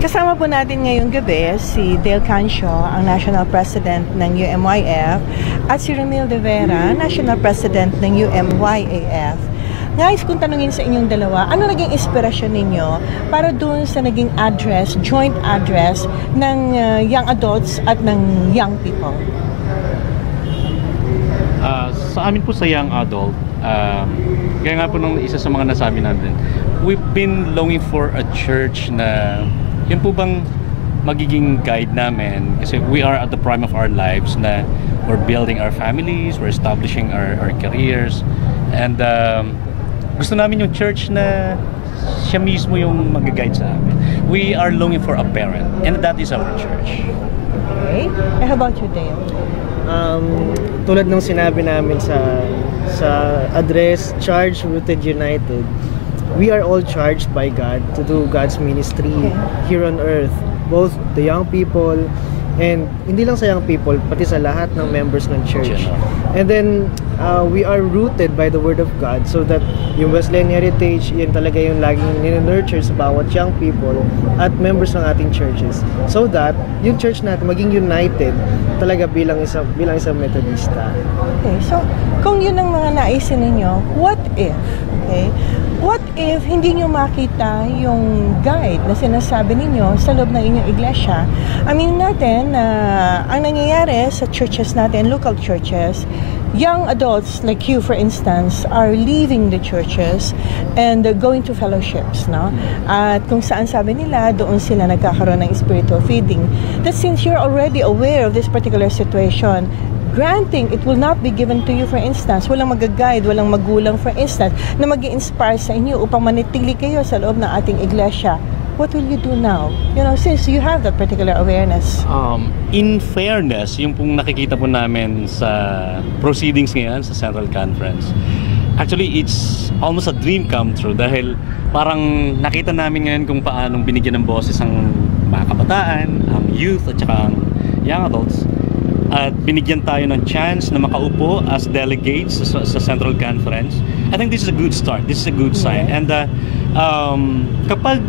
Kasama po natin ngayong gabi si Cancio, ang National President ng UMYF, at si Ramil de Vera, National President ng UMYAF. Guys, kung tanungin sa inyong dalawa, ano naging inspirasyon ninyo para dun sa naging address, joint address ng young adults at ng young people? Sa amin po sa young adult, kaya nga po nung isa sa mga nasabi natin, we've been longing for a church na yun po bang magiging guide namin, kasi we are at the prime of our lives na we're building our families, we're establishing our careers, and gusto namin yung church na siya mismo yung mag-guide sa amin. We are longing for a parent, and that is our church. Okay. And how about you, Dale? Tulad ng sinabi namin sa address, Charged, Rooted, United, we are all charged by God to do God's ministry here on earth. Both the young people, and hindi lang sa young people, pati sa lahat ng members ng church. And then, we are rooted by the Word of God, so that yung Wesleyan heritage, yun talaga yung laging nurture sa bawat young people at members ng ating churches. So that, yung church natin maging united talaga bilang isang Methodista. Okay, so kung yun ang mga naisin ninyo, what if, what if hindi nyo makita yung guide na sinasabi ninyo sa loob ng inyong iglesia? Aminin natin na ang nangyayari sa churches natin, local churches, young adults like you, for instance, are leaving the churches and going to fellowships, no? At kung saan sabi nila, doon sila nagkakaroon ng spiritual feeding. That since you're already aware of this particular situation, granting it will not be given to you, for instance, walang mag-guide, walang magulang, for instance, na mag-i-inspire sa inyo upang manitili kayo sa loob ng ating iglesia, what will you do now? You know, since you have that particular awareness. In fairness, yung pong nakikita po namin sa proceedings ngayon sa Central Conference, actually it's almost a dream come true, dahil parang nakita namin ngayon kung paanong binigyan ng boses ang mga kabataan, ang youth at saka ang young adults, at binigyan tayo ng chance na makaupo as delegates sa Central Conference. I think this is a good start, this is a good sign. And kapag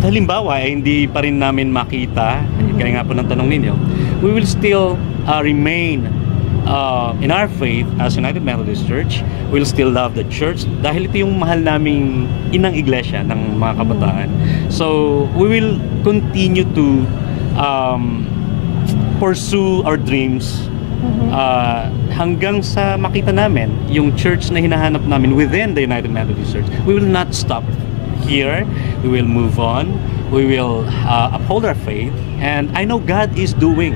halimbawa hindi pa rin namin makita, kaya nga po ng tanong ninyo, we will still remain in our faith as United Methodist Church. We'll still love the church dahil ito yung mahal naming inang iglesia ng mga kabataan. So we will continue to pursue our dreams hanggang sa makita namin yung church na hinahanap namin within the United Methodist Church. We will not stop here. We will move on. We will uphold our faith, and I know God is doing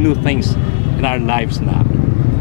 new things in our lives now.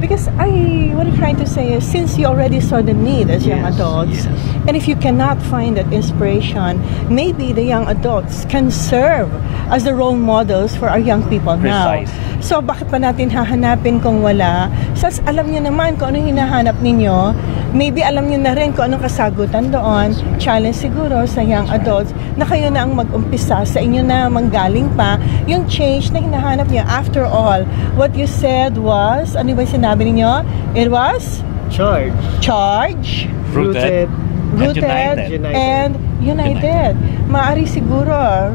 Because what I'm trying to say is, since you already saw the need as young adults, and if you cannot find that inspiration, maybe the young adults can serve as the role models for our young people now. So bakit pa natin hahanapin kung wala? Sas alam niyo naman kung anong hinahanap ninyo, maybe alam niyo na rin kung anong kasagutan doon. Challenge siguro sa young adults na kayo na ang mag-umpisa, sa inyo na manggaling pa yung change na hinahanap niyo. After all, what you said was, ano ba sinabi niyo? It was? Charge. Rooted. And united. Maari siguro,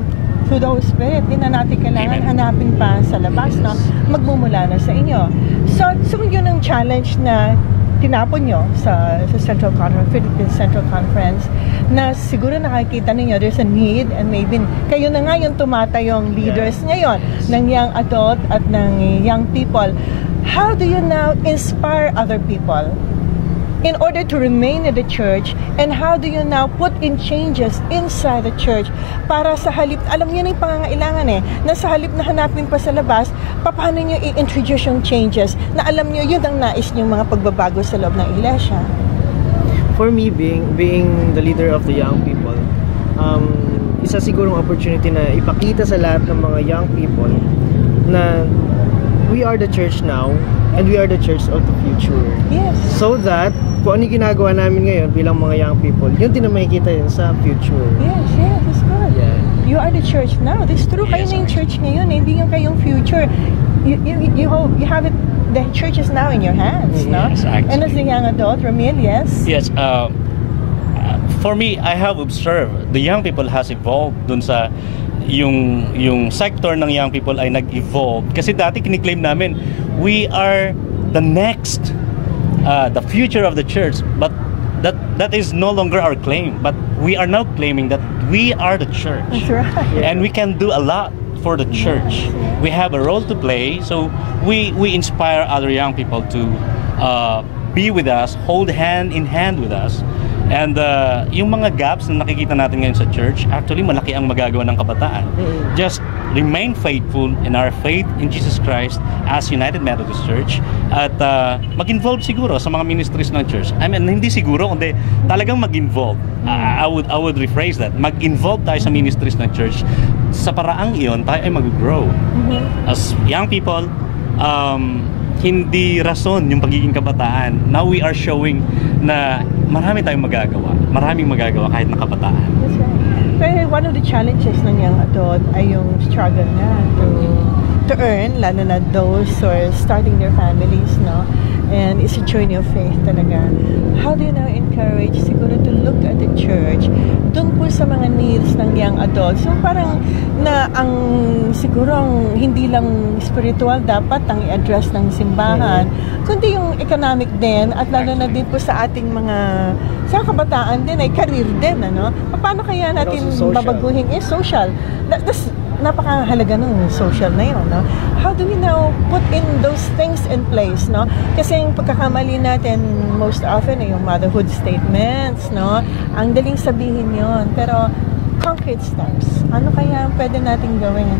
through the Holy Spirit, di na natin kailangan hanapin pa sa labas, no? Magmumula na sa inyo. So yun ang challenge na tinapon nyo sa Central Conference, Philippine Central Conference, na siguro nakikita ninyo there's a need, and maybe kayo na nga yung tumatayong leaders ngayon ng young adult at ng young people. How do you now inspire other people in order to remain in the church, and how do you now put in changes inside the church para sa halip, alam niyo na yung pangangailangan na sa halip na hanapin pa sa labas, paano niyo i-introduce yung changes na alam niyo yun ang nais niyo mga pagbabago sa loob ng iglesia? For me, being the leader of the young people, isa sigurong opportunity na ipakita sa lahat ng mga young people na we are the church now, and we are the church of the future. Yes. So that, kung ano yung ginagawa namin ngayon bilang mga young people, yun din na makikita yun sa future. Yes, that's good. Yeah. You are the church now. This is true. Kayo na yung church ngayon, hindi yung kayong future. You have it, the church is now in your hands, no? Yes, actually. And as a young adult, Ramil, yes? Yes, for me, I have observed the young people has evolved dun sa yung sector ng young people ay nag-evolve. Kasi dati kiniklaim namin, we are the next, the future of the church. But that is no longer our claim. But we are now claiming that we are the church. That's right. And we can do a lot for the church. We have a role to play. So we inspire other young people to be with us, hold hand in hand with us. And yung mga gaps na nakikita natin ngayon sa church, actually malaki ang magagawa ng kabataan. Just remain faithful in our faith in Jesus Christ as United Methodist Church at mag-involve siguro sa mga ministries ng church. I mean, hindi siguro, kundi talagang mag-involve. I would rephrase that. Mag-involve tayo sa ministries ng church. Sa paraang iyon, tayo ay mag-grow. As young people, hindi rason yung pagiging kabataan. Now we are showing na marami tayong magagawa. Maraming magagawa kahit na kabataan. That's right. Pero one of the challenges ng young adult ay yung struggle na to earn, lalo na those who are starting their families, no? And it's a journey of faith talaga. How do you now encourage siguro to look at the church dun po sa mga needs ng young adults? So parang na ang siguro ang hindi lang spiritual dapat ang i-address ng simbahan, kundi yung economic din at lalo na din po sa ating mga sa kabataan din ay career din, ano? Paano kaya natin babaguhin social? That's napakahalaga ng social na yun, no? How do we now put in those things in place, no? Kasi yung pagkakamali natin most often ay yung motherhood statements, no? Ang daling sabihin yon, pero concrete steps, ano kaya ang pwede natin gawin?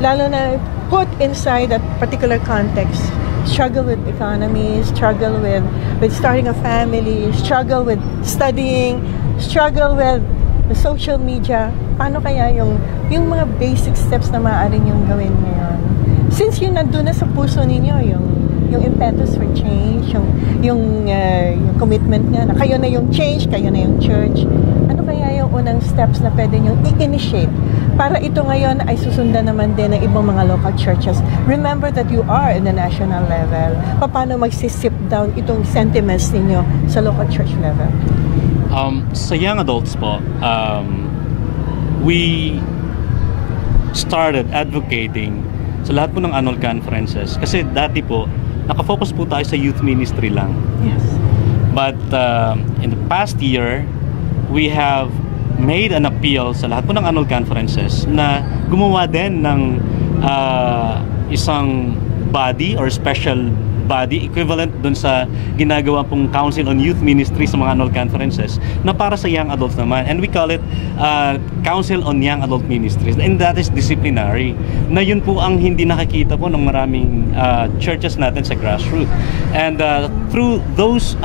Lalo na put inside that particular context, struggle with economy, struggle with starting a family, struggle with studying, struggle with the social media. Paano kaya yung mga basic steps na maaari niyong gawin ngayon? Since yun nandun na sa puso ninyo, yung impetus for change, yung commitment niya na kayo na yung change, kayo na yung church. Ano kaya yung unang steps na pwede niyong i-initiate para ito ngayon ay susundan naman din ng ibang mga local churches? Remember that you are in the national level. Paano magsisip down itong sentiments ninyo sa local church level? Sa young adults po, we started advocating sa lahat po ng annual conferences. Kasi dati po, nakafocus po tayo sa youth ministry lang. Yes. But in the past year, we have made an appeal sa lahat po ng annual conferences na gumawa din ng isang body or special body equivalent dun sa ginagawa pong Council on Youth Ministry sa mga annual conferences na para sa young adults naman, and we call it Council on Young Adult Ministries, and that is disciplinary, na yun po ang hindi nakikita po ng maraming churches natin sa grassroots. And through those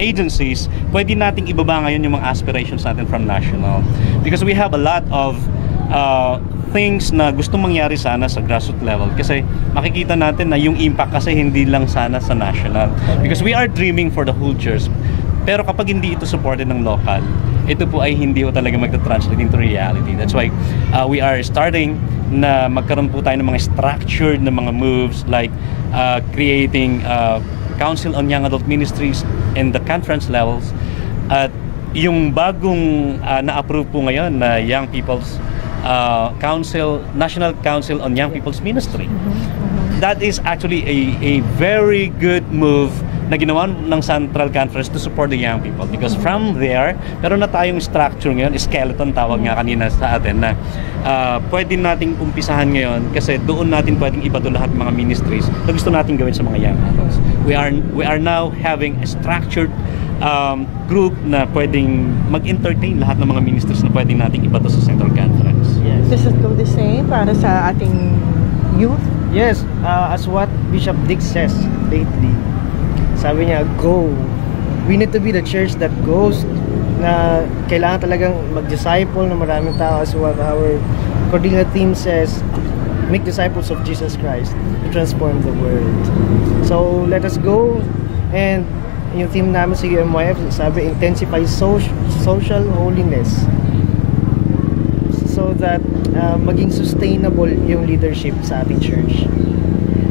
agencies, pwede nating ibaba ngayon yung mga aspirations natin from national, because we have a lot of things na gustong mangyari sana sa grassroots level, kasi makikita natin na yung impact kasi hindi lang sana sa national, because we are dreaming for the whole church. Pero kapag hindi ito supported ng local, ito po ay hindi po talaga magta-translate into reality. That's why we are starting na magkaroon po tayo ng mga structured na mga moves, like creating Council on Young Adult Ministries in the conference levels, at yung bagong na-approve po ngayon na Young People's Council, National Council on Young People's Ministry. That is actually a very good move na ginawa ng Central Conference to support the young people, because from there, meron na tayong structure ngayon, skeleton tawag nga kanina sa atin, na pwede nating umpisahan ngayon, kasi doon natin pwedeng ibato lahat mga ministries na gusto natin gawin sa mga young adults. We are now having a structured group na pwedeng mag-entertain lahat ng mga ministers na pwedeng nating ibato sa Central Conference. Yes. Does it go the same para sa ating youth? Yes, as what Bishop Dick says lately, sabi niya, go. We need to be the church that goes, na kailangan talagang mag-disciple ng maraming tao, as what our Cordillera theme says, make disciples of Jesus Christ to transform the world. So let us go, and yung theme namin sa UMYF, sabi, intensify social holiness, so that maging sustainable yung leadership sa ating church.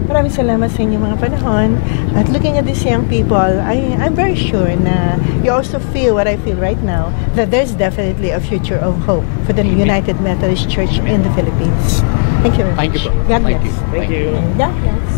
Maraming salamat sa inyong mga panahon. At looking at these young people, I'm very sure na you also feel what I feel right now, that there's definitely a future of hope for the United Methodist Church in the Philippines. Thank you very much. Thank you po. God Thank bless. you. Thank you. God bless.